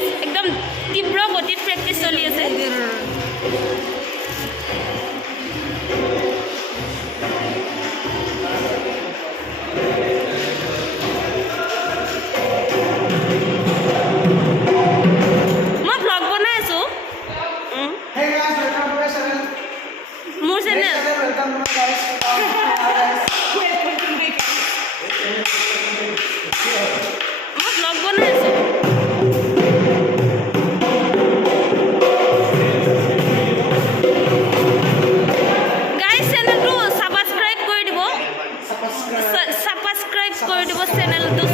গাইজ একদম তীব্ৰ গতিত প্ৰেক্টিচ চলি আছে মই ব্লগ বনাই আছো মোৰ চেনেল মই ব্লগ বনাই আছো গাইজ চেনেলটো ছাবস্ক্ৰাইব কৰি দিব চেনেলটো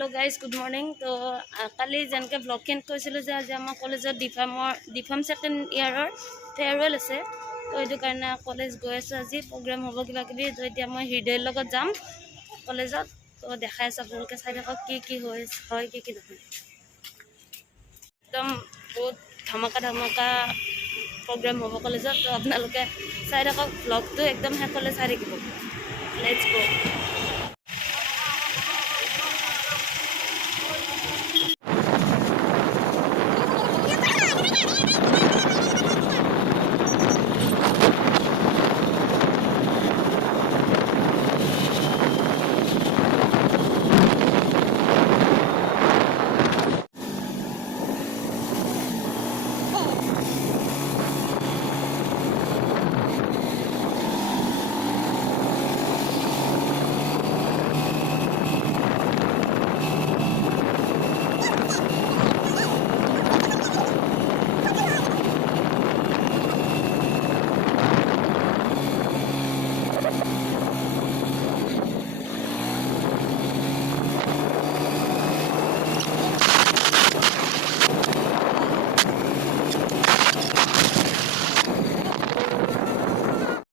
হেল্ল' গাইজ গুড মৰ্ণিং তো কালি যেনেকৈ ব্লগখিনি কৈছিলোঁ যে আজি আমাৰ কলেজত ডিফাৰ্ম ছেকেণ্ড ইয়াৰৰ ফেয়াৰৱেল আছে তো সেইটো কাৰণে কলেজ গৈ আছোঁ আজি প্ৰগ্ৰেম হ'ব কিবাকিবি তো এতিয়া মই হৃদয়ৰ লগত যাম কলেজত তো দেখাই আছোঁ আপোনালোকে চাই থাকক কি হয় কি নহয় একদম বহুত ধামাকা প্ৰগ্ৰেম হ'ব কলেজত তো আপোনালোকে চাই থাকক ব্লগটো একদম শেষলৈ চাই থাকিব লেটছ গো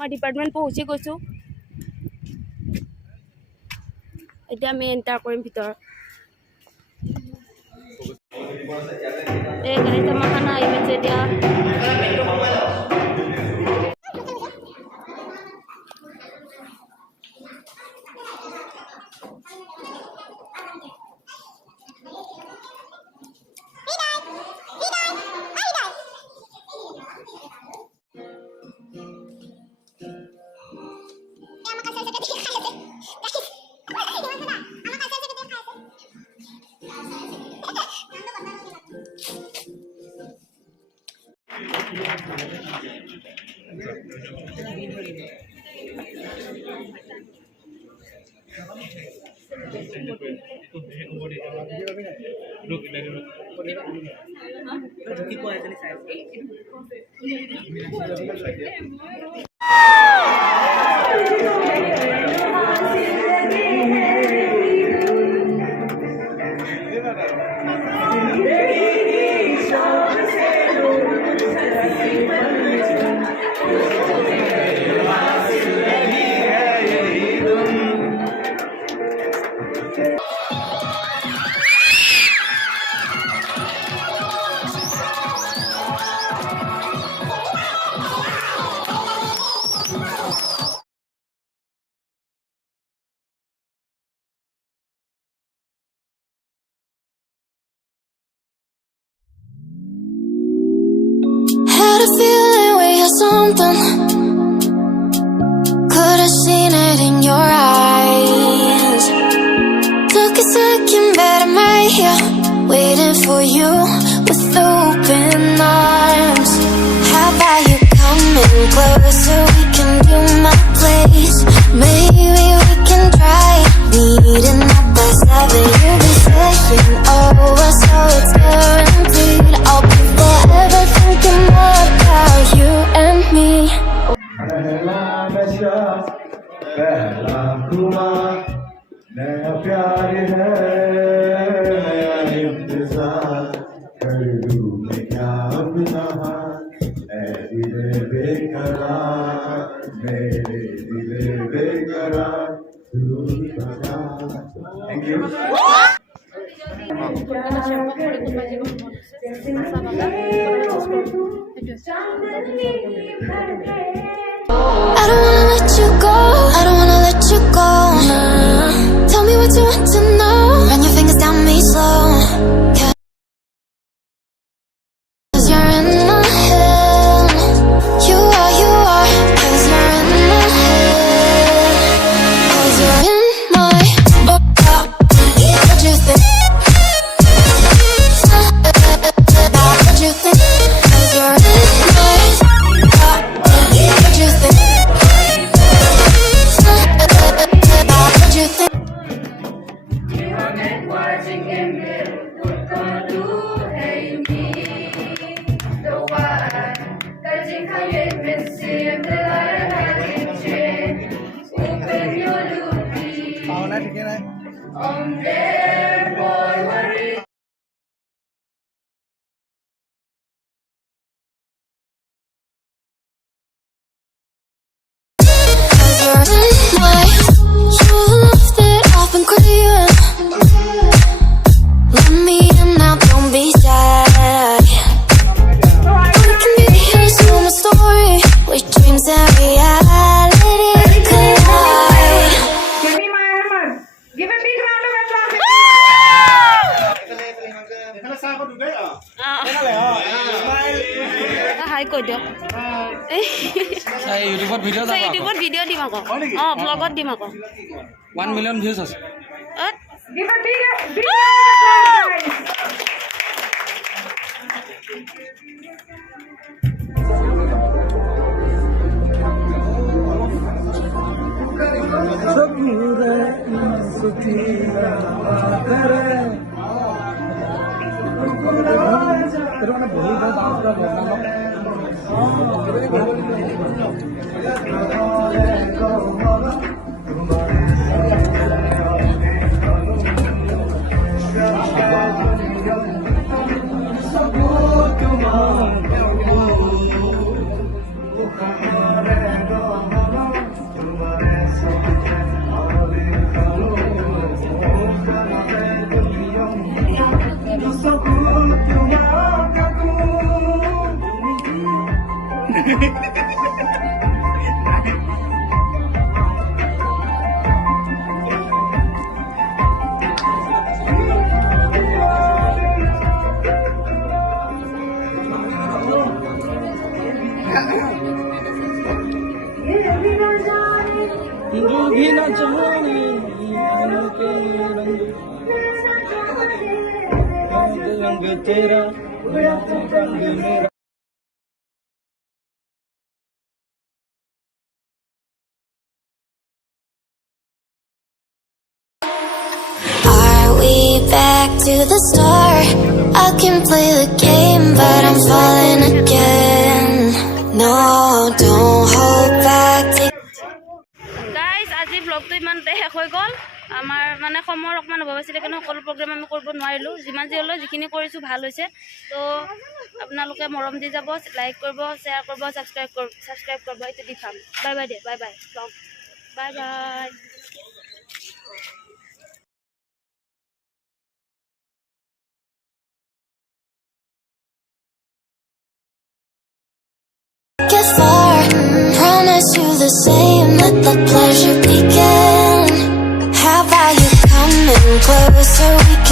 আমাৰ ডিপাৰ্টমেণ্ট পहुঁচি গৈছোঁ এতিয়া আমি এণ্টাৰ কৰিম ভিতৰত এই গাড়ীত আমাৰ খানা আহি পাইছে এতিয়া something. Could've seen it in your eyes. Took a second, but I'm right here, waiting for you with open arms. How about you coming closer? We can do my place. Maybe we can try meeting up by 7. You'll be saying over, so it's guaranteed. I'll be forever thinking more about you and me. पहला नशा पहला खुमार नया प्यार है नया इंतजार कर दूं मैं क्या अपना ऐ दिले बेकरार मेरे दिले बेकरार तू ही बता। Thank you. I don't wanna let you go, I don't wanna let you go. Nah. Tell me what you want to know. Run your fingers down me slow. 'Cause you're in my head. You are, 'cause you're in my head. 'Cause you're in my what you think? What you think? 'Cause you're in my what you think? What you think? Hi কৈ দিয়ক ইউটিউবত ভিডিঅ' যাব ইউটিউবত ভিডিঅ' দিম আকৌ ব্লগত দিম আকৌ 1 মিলিয়ন ভিউজ আছে रंग तेरा रंग मेरा Are we back to the start? I can play the game, but I'm falling again. No, don't hold back. Guys, আজি vlogটো ইমানতে শেষ হৈ গ'ল আমাৰ মানে সময়ৰ অকমান অভাৱ আছিল কাৰণে সকলো প্ৰগ্ৰাম আমি কৰিব নোৱাৰিলোঁ যিমান যি হ'লেও যিখিনি কৰিছোঁ ভাল হৈছে তো আপোনালোকে মৰম দি যাব লাইক কৰিব শ্বেয়াৰ কৰিব ছাবস্ক্ৰাইব কৰিব এইটো দি খাম বাই বাই দিয়া bye bye vlog bye bye Get far, promise you the same, let the pleasure begin. How about you coming closer, we can